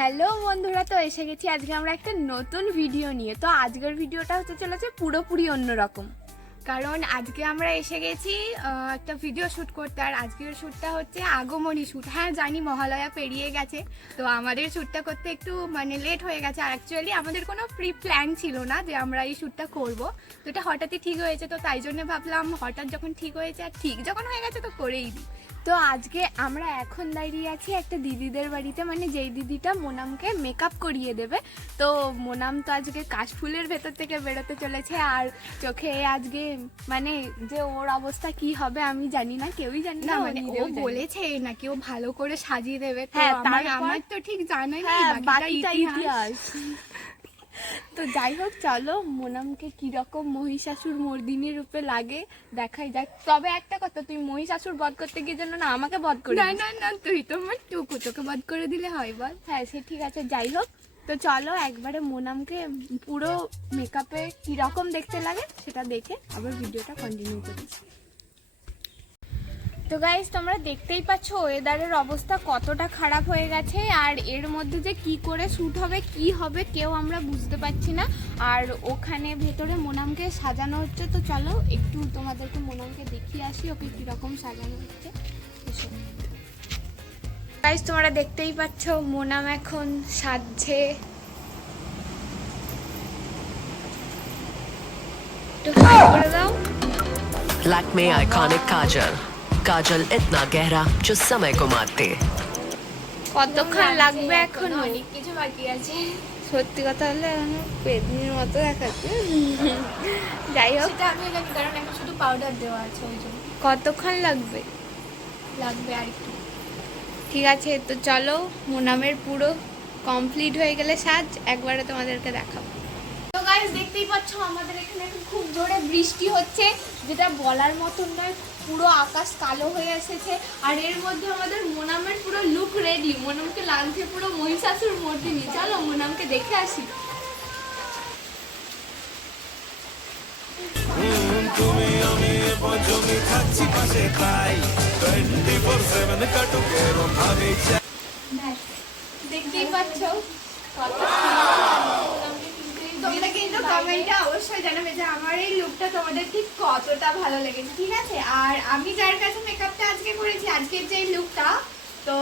Hello বন্ধুরা, তো এসে গেছি আজকে আমরা একটা নতুন ভিডিও নিয়ে। তো আজকের ভিডিওটা হতে চলেছে পুরোপুরি অন্যরকম, কারণ আজকে আমরা এসে গেছি একটা ভিডিও শ্যুট করতে। আর আজকের শ্যুটটা হচ্ছে আগমনী শ্যুট। হ্যাঁ জানি মহালয়া পেরিয়ে গেছে, তো আমাদের শ্যুটটা করতে একটু লেট হয়ে গেছে। আর অ্যাকচুয়ালি আমাদের কোনো প্রি প্ল্যান ছিল না যে আমরা এই শ্যুটটা করব, তো এটা হঠাৎই ঠিক হয়েছে। তো তাই জন্য ভাবলাম হঠাৎ যখন ঠিক হয়েছে আর ঠিক যখন হয়ে গেছে তো করেই দিই। তো আজকে আমরা এখন দাঁড়িয়ে আছি একটা দিদিদের বাড়িতে, যেই দিদিটা মোনামকে মেকআপ করিয়ে দেবে। তো মোনাম তো আজকে কাশফুলের ভেতর থেকে বেরোতে চলেছে, আর চোখে আজকে যে ওর অবস্থা কি হবে আমি জানি না, কেউই জানি না। ও বলেছে নাকি ও ভালো করে সাজিয়ে দেবে। হ্যাঁ, আমার তো ঠিক জানাই না, বাকিটা ইতিহাস। তো যাই হোক, চলো মোনামকে কিরকম মহিষাসুর মর্দিনী রূপে লাগে দেখাই যাক। তবে একটা কথা, তুই মহিষাসুর বধ করতে গিয়ে যেন না আমাকে বধ করে। না, তুই তো আমার তোকে বধ করে দিলে হয় বল। হ্যাঁ সে ঠিক আছে, যাই হোক। তো চলো একবারে মোনামকে পুরো মেকআপে কিরকম দেখতে লাগে সেটা দেখে আবার ভিডিওটা কন্টিনিউ করছি। তো গাইস, তোমরা দেখতেই পাচ্ছ ওয়েদারের অবস্থা কতটা খারাপ হয়ে গেছে, আর এর মধ্যে যে কি করে শ্যুট হবে কি হবে কেউ আমরা বুঝতে পারছি না। আর ওখানে ভেতরে মোনামকে সাজানো হচ্ছে। তো চলো একটু তোমাদেরকে মোনামকে দেখিয়ে আসি ওকে কিরকম সাজানো হচ্ছে। গাইস, তোমরা দেখতেই পাচ্ছ মোনাম এখন সাজছে। একটু হাই করে দাও। लैक्मे आइकॉनिक काजल काजल इतना गहरा जो समय को मारते। কতক্ষণ লাগবে? এখন অনেক কিছু বাকি আছে। সত্যি কথা হলে পেদনির মতো দেখাচ্ছে। যাই হোক, সেটা আমি জানি, কারণ এখন শুধু পাউডার দেওয়া আছে ওই জন্য। কতক্ষণ লাগবে আর একটু। ঠিক আছে, তো চলো মোনামের পুরো কমপ্লিট হয়ে গেলে সাজ একবারে তোমাদেরকে দেখাবো। তো গাইস, দেখতেই পাচ্ছ আমাদের এখানে খুব জোরে বৃষ্টি হচ্ছে, যেটা বলার মতন নয়। পুরো আকাশ কালো হয়ে এসেছে, আর এর মধ্যে আমাদের মোনামের পুরো লুক রেডি। মোনামকে লাগছে পুরো মহিষাসুর মর্দিনী। চলো মোনামকে দেখে আসি। তুমি আমি পঞ্চমী থাকছি পাশে, তাই 24/7 কাটুক এরম ভাবে। দেখতেই পাচ্ছ তোমরা কিন্তু কমেন্টে অবশ্যই জানাবে যে আমার এই লুকটা তোমাদের ঠিক কতটা ভালো লেগেছে, ঠিক আছে? আর আমি যার কাছে মেকআপটা আজকে করেছি, আজকের যে লুকটা, তো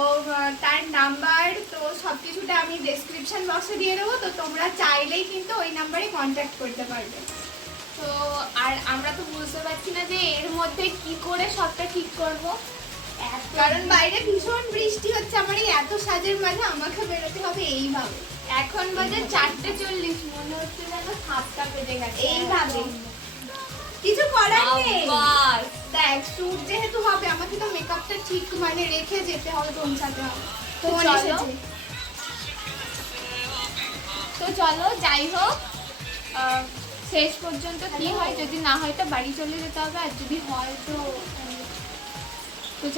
তার নাম্বার তো সব কিছুটা আমি ডেসক্রিপশন বক্সে দিয়ে দেবো। তো তোমরা চাইলেই কিন্তু ওই নাম্বারে কন্ট্যাক্ট করতে পারবে। তো আর আমরা তো বুঝতে পারছি না যে এর মধ্যে কি করে সবটা ঠিক করব, কারণ বাইরে ভীষণ বৃষ্টি হচ্ছে। আমার এই এত সাজের মাঝে আমাকে বেরোতে হবে এইভাবে। এখন বাজে 4:40, মনে হচ্ছে যেন 7টা বেজে গেছে। এইভাবে কিছু করার নেই। দেখ, শ্যুট যেহেতু হবে আমাকে তো মেকআপটা ঠিক রেখে যেতে হবে, পৌঁছাতে হবে। তো চলো যাই হোক, শেষ পর্যন্ত কি হয়, যদি না হয় তো বাড়ি চলে যেতে হবে, আর যদি হয় তো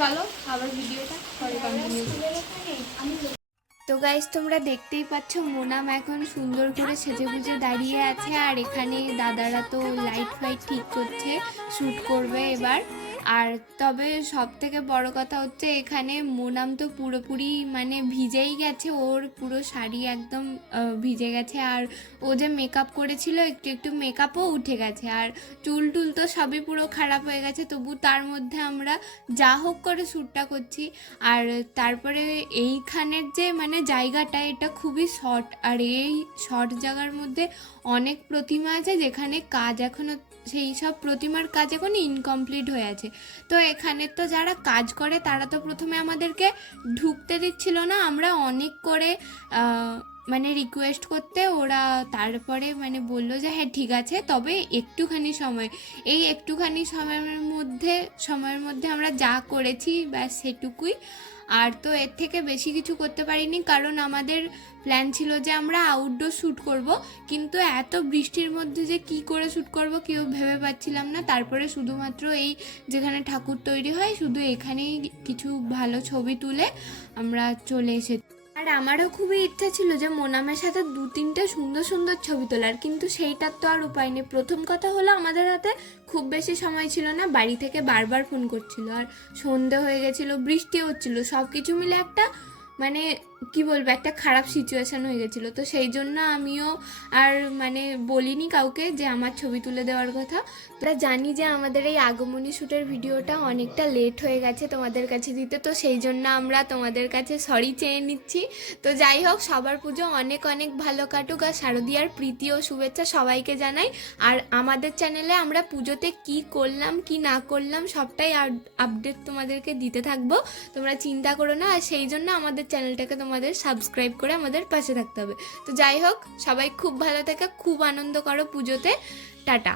চলো আবার ভিডিওটা পরে কন্টিনিউ করি। তো গাইস, তোমরা দেখতেই পাচ্ছ মোনাম এখন সুন্দর করে সেজে গুজে দাঁড়িয়ে আছে, আর এখানে দাদারা তো লাইট ফাইট ঠিক করছে, শ্যুট করবে এবার। আর তবে সব থেকে বড় কথা হচ্ছে এখানে মোনাম তো পুরোপুরি ভিজেই গেছে, ওর পুরো শাড়ি একদম ভিজে গেছে। আর ও যে মেকআপ করেছিল একটু মেকআপও উঠে গেছে, আর চুল টুল তো সবই পুরো খারাপ হয়ে গেছে। তবু তার মধ্যে আমরা যা হোক করে শ্যুটটা করছি। আর তারপরে এইখানের যে জায়গাটা, এটা খুবই শর্ট, আর এই শর্ট জায়গার মধ্যে অনেক প্রতিমা আছে যেখানে কাজ এখনও, সেই সব প্রতিমার কাজ এখন ইনকমপ্লিট হয়ে আছে। তো এখানে তো যারা কাজ করে তারা তো প্রথমে আমাদেরকে ঢুকতে দিচ্ছিল না। আমরা অনেক করে রিকোয়েস্ট করতে ওরা তারপরে বললো যে হ্যাঁ ঠিক আছে, তবে একটুখানি সময়, এই একটুখানি সময়ের মধ্যে আমরা যা করেছি ব্যাস সেটুকুই। আর তো এর থেকে বেশি কিছু করতে পারিনি, কারণ আমাদের প্ল্যান ছিল যে আমরা আউটডোর শ্যুট করব, কিন্তু এত বৃষ্টির মধ্যে যে কি করে শ্যুট করব কেউ ভেবে পাচ্ছিলাম না। তারপরে শুধুমাত্র এই যেখানে ঠাকুর তৈরি হয় শুধু এখানেই কিছু ভালো ছবি তুলে আমরা চলে এসেছি। আর আমারও খুবই ইচ্ছা ছিল যে মোনামের সাথে 2-3টে সুন্দর সুন্দর ছবি তোলার, কিন্তু সেইটার তো আর উপায় নেই। প্রথম কথা হলো আমাদের হাতে খুব বেশি সময় ছিল না, বাড়ি থেকে বারবার ফোন করছিল, আর সন্ধে হয়ে গেছিলো, বৃষ্টি হচ্ছিল, সব কিছু মিলে একটা কি বলবো, একটা খারাপ সিচুয়েশান হয়ে গেছিলো। তো সেই জন্য আমিও আর মানে বলিনি কাউকে যে আমার ছবি তুলে দেওয়ার কথা। আমরা জানি যে আমাদের এই আগমনী শ্যুটের ভিডিওটা অনেকটা লেট হয়ে গেছে তোমাদের কাছে দিতে, তো সেই জন্য আমরা তোমাদের কাছে সরি চেয়ে নিচ্ছি। তো যাই হোক, সবার পুজো অনেক অনেক ভালো কাটুক, আর শারদীয়ার প্রীতি ও শুভেচ্ছা সবাইকে জানাই। আর আমাদের চ্যানেলে আমরা পুজোতে কি করলাম কি না করলাম সবটাই আপডেট তোমাদেরকে দিতে থাকবো, তোমরা চিন্তা করো না। আর সেই জন্য আমাদের চ্যানেলটাকে তোমাদের সাবস্ক্রাইব করে আমাদের পাশে থাকতে হবে। তো যাই হোক, সবাই খুব ভালো থাকে, খুব আনন্দ করো পুজোতে। টাটা।